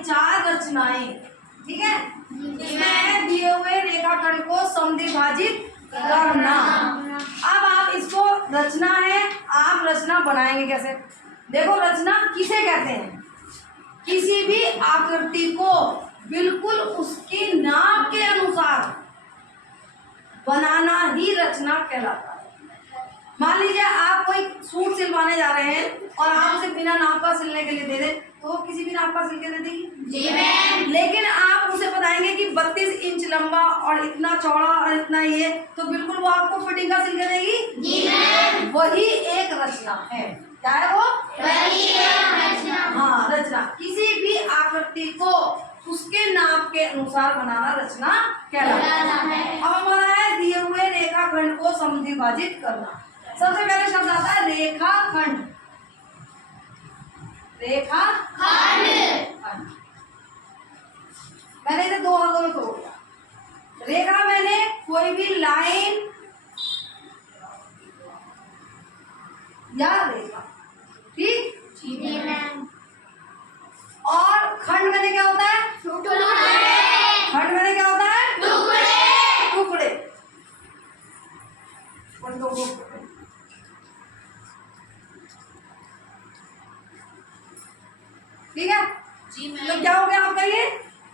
चार रचनाएं, ठीक है। इसमें दिए हुए रेखाखंड को समद्विभाजित करना। अब आप इसको रचना है, आप रचना बनाएंगे कैसे? देखो रचना किसे कहते हैं? किसी भी आकृति को बिल्कुल उसकी नाप के अनुसार बनाना ही रचना कहलाता है। मान लीजिए आप कोई सूट सिलवाने जा रहे हैं और आप उसे बिना नाप का सिलने के लिए दे दें, तो वो किसी भी नाप का सिल के दे देगी? जी मैम। लेकिन आप उसे बताएंगे कि 32 इंच लंबा और इतना चौड़ा और इतना ये, तो बिल्कुल वो आपको फिटिंग का सिल के देगी? जी मैम। वही एक रचना है। क्या है वो? वही एक रचना। हाँ, रचना किसी भी आकृति को उसके नाप के अनुसार बनाना रचना कहलाता है। अब हमारा है दिए हुए रेखाखंड को समद्विभाजित करना। सबसे पहले शब्द आता है रेखाखंड। रेखाखंड, मैंने इसे दो भागों में तोड़ दिया। रेखा मैंने कोई भी लाइन या रेखा, ठीक? जी मैम। और खंड मैंने क्या होता है? टुकड़े। खंड मैंने क्या होता है? टुकड़े। टुकड़े, ठीक है जी मैम। तो क्या हो गया आपका ये?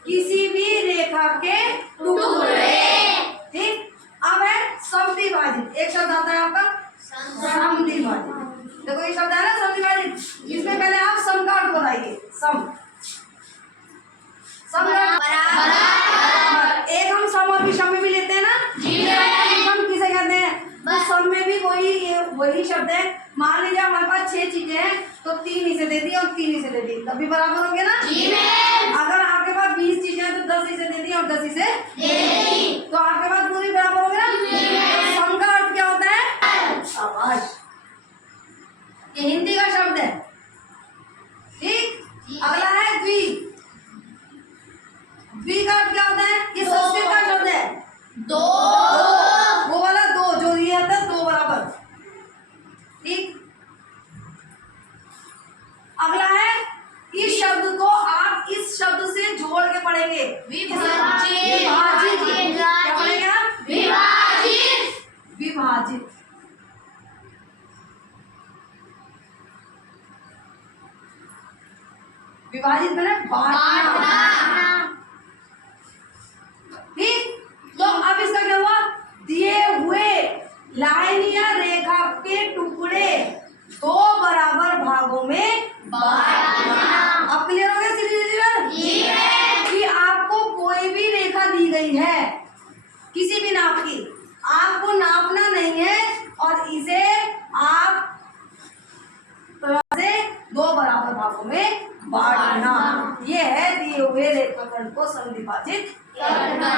किसी भी रेखा के टुकड़े, ठीक। अब है समद्विभाजित। एक शब्द आता है आपका समद्विभाजित। देखो ये शब्द है ना समद्विभाजित, इसमें पहले आप सम का अर्थ बताइए। सम, सम बराबर। एक हम सम और विषम में भी लेते हैं ना? जी मैम। सम किसे कहते हैं? तो सम में भी वही शब्द है। मान लीजिए हमारे पास 6 चीजें हैं, तो 3 इसे दे दी और 3 इसे दे दी, तब भी बराबर होंगे ना? जी मैम। अगर आपके पास 20 चीजें हैं तो 10 इसे दे दी और 10 इसे दे दी, तो आपके पास पूरी बराबर होंगे ना? तो सम का अर्थ क्या होता है? शाबाश, ये हिंदी का शब्द है, ठीक। अगला है द्वि। द्वि का अर्थ क्या होता है? ये संस्कृत का शब्द है। दो, वो वाला दो जो दिया था, दो बराबर, ठीक। अगला है इस शब्द को आप इस शब्द से जोड़ के पढ़ेंगे, विभाजित। क्या पढ़ेंगे आप? विभाजित। विभाजित, विभाजित मैंने बांटना, ठीक। तो अब इसका क्या हुआ? दिए हुए लाइन या रेखा के टुकड़े दो बराबर भागों में बांटना। अब क्लियर हो गया सिर्फ कि आपको कोई भी रेखा दी गई है किसी भी नाप की, आपको नापना नहीं है और इसे आप से दो बराबर भागों में बांटना। ये है दिए हुए रेखाखंड को समद्विभाजित करना।